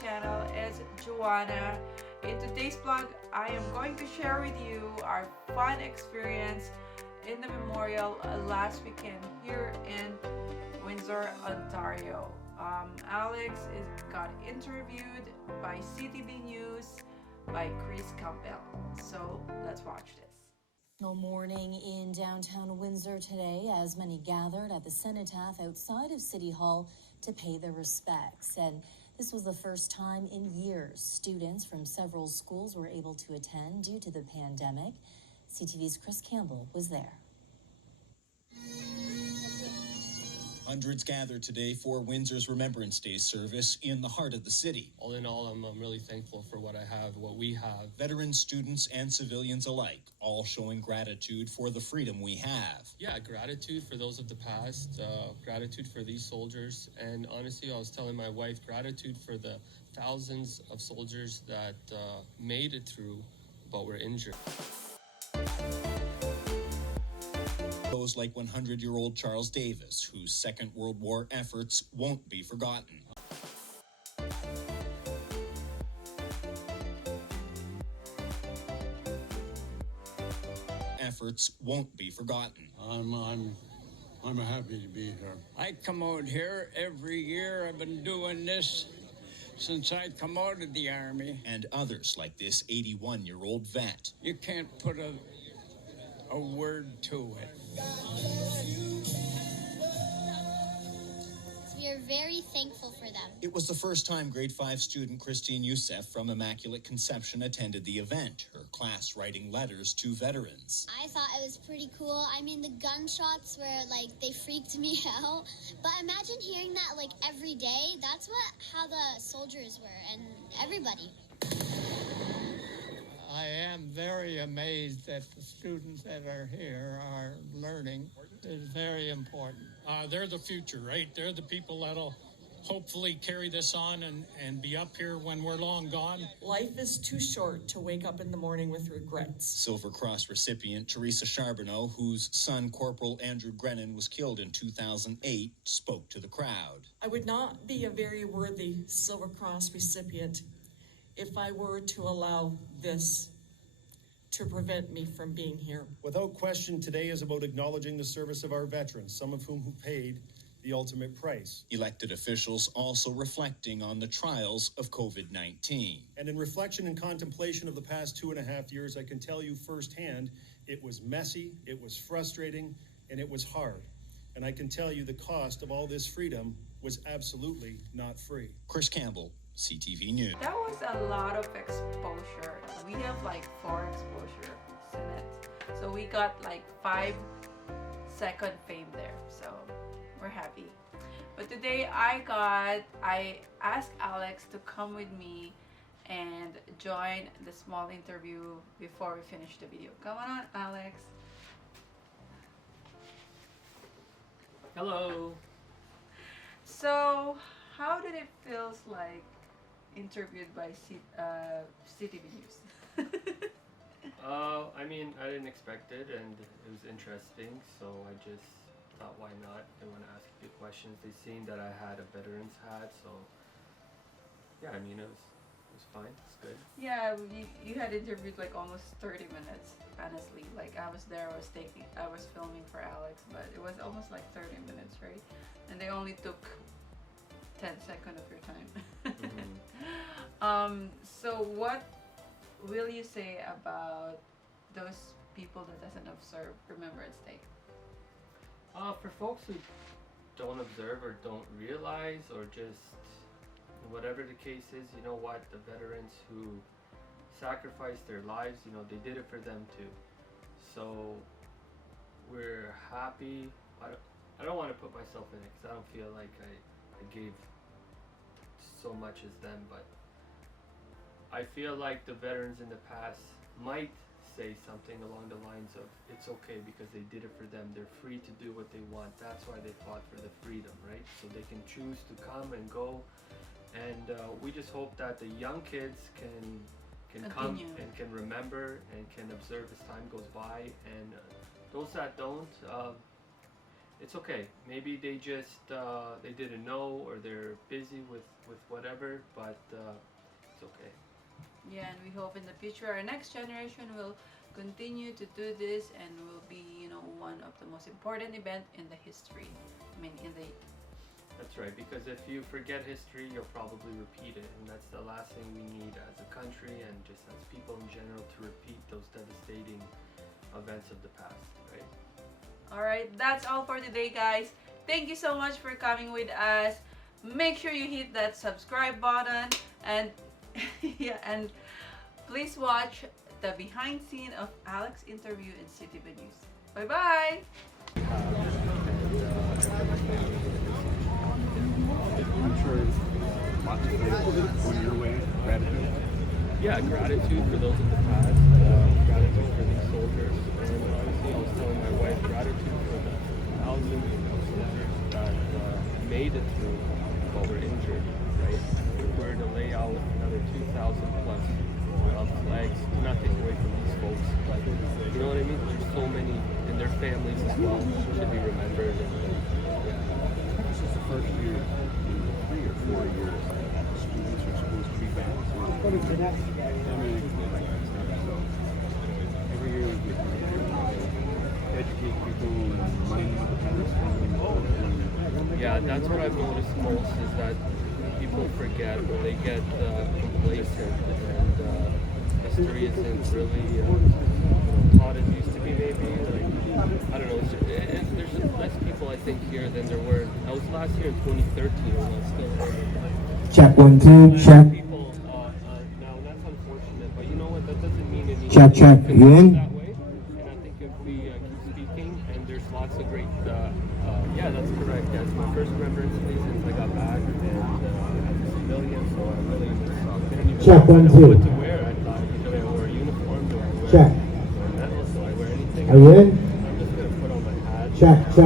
channel. It's Joanna. In today's vlog, I am going to share with you our fun experience in the memorial last weekend here in Windsor, Ontario. Alex got interviewed by CTV News by Campbell. So let's watch this. No morning in downtown Windsor today as many gathered at the cenotaph outside of City Hall to pay their respects. And this was the first time in years students from several schools were able to attend due to the pandemic. CTV's Campbell was there. Hundreds gathered today for Windsor's Remembrance Day service in the heart of the city. All in all, I'm really thankful for what I have, what we have. Veterans, students, and civilians alike, all showing gratitude for the freedom we have. Yeah, gratitude for those of the past, gratitude for these soldiers, and honestly, I was telling my wife, gratitude for the thousands of soldiers that made it through but were injured. Those like 100-year-old Charles Davis, whose Second World War efforts won't be forgotten. Efforts won't be forgotten. I'm happy to be here. I come out here every year. I've been doing this since I come out of the Army. And others like this 81-year-old vet. You can't put a word to it. We are very thankful for them. It was the first time grade 5 student Christine Youssef from Immaculate Conception attended the event, her class writing letters to veterans. I thought it was pretty cool. I mean, the gunshots were they freaked me out. But imagine hearing that every day. That's how the soldiers were and everybody. I am very amazed that the students that are here are learning. It's very important. They're the future, right? They're the people that'll hopefully carry this on and be up here when we're long gone. Life is too short to wake up in the morning with regrets. Silver Cross recipient Teresa Charbonneau, whose son Corporal Andrew Grennan was killed in 2008, spoke to the crowd. I would not be a very worthy Silver Cross recipient if I were to allow this to prevent me from being here. Without question, today is about acknowledging the service of our veterans, some of whom paid the ultimate price. Elected officials also reflecting on the trials of COVID-19. And in reflection and contemplation of the past 2.5 years, I can tell you firsthand, it was messy, it was frustrating, and it was hard. And I can tell you the cost of all this freedom was absolutely not free. Chris Campbell, CTV News. That was a lot of exposure. We have 4 exposures in it. So we got 5-second fame there. So we're happy. But today I asked Alex to come with me and join the small interview before we finish the video. Come on, Alex. Hello. So how did it feel interviewed by CTV News? I mean, I didn't expect it, and it was interesting, so I just thought, why not? They want to ask a few questions. They seen that I had a veteran's hat, so yeah, I mean, it was fine. It's good. Yeah, you had interviewed almost 30 minutes. Honestly, I was there, I was filming for Alex, but it was almost 30 minutes, right? And they only took 10 seconds of your time. Mm-hmm. So what will you say about those people that doesn't observe Remembrance Day? For folks who don't observe or don't realize, or just whatever the case is, you know what, the veterans who sacrificed their lives, they did it for them too. So we're happy. I don't want to put myself in it because I don't feel like I gave so much as them, but I feel like the veterans in the past might say something along the lines of, it's okay because they did it for them. They're free to do what they want. That's why they fought for the freedom, right? So they can choose to come and go. And we just hope that the young kids can come and can remember and can observe as time goes by. And those that don't, it's okay. Maybe they just they didn't know, or they're busy with whatever, but it's okay. Yeah, and we hope in the future our next generation will continue to do this and will be, one of the most important event in the history. I mean, in the That's right, because if you forget history, you'll probably repeat it, and that's the last thing we need as a country and just as people in general, to repeat those devastating events of the past, right? All right, that's all for today, guys. Thank you so much for coming with us. Make sure you hit that subscribe button, and yeah, and please watch the behind scene of Alex's interview in CTV News. Bye bye. I'm sure lots of things going your way. Gratitude. Yeah, gratitude for those of the past, gratitude for these soldiers, and honestly, I was telling my wife, gratitude for the thousands of soldiers that made it through while we're injured, right? If we were to lay out another 2,000 plus flags, not taking away from these folks, but you know what I mean? There's so many, and their families as well should be remembered. And, This is the first year in 3 or 4 years that students are supposed to be back. So every year we educate people and remind them of the past. yeah, that's what I've noticed most, is that people forget, or they get complacent, and history isn't really taught as used to be, maybe. Like, I don't know, there's less people, I think, here than there were. I was last year in 2013 when I was still Check 1 2 check. people now, and that's unfortunate, but you know what, that doesn't mean anything. Check. Are you in? That way, and I think if we keep speaking, and there's lots of great yeah, that's correct. Yeah, it's my first Remembrance Day since I got back, and as a civilian, so I really didn't even Check know 1 2. what to wear. I thought, do I wear a uniform? Do I wear Check. a medal? Do I wear anything? Are you in? I'm just gonna put on my hat. Check. Go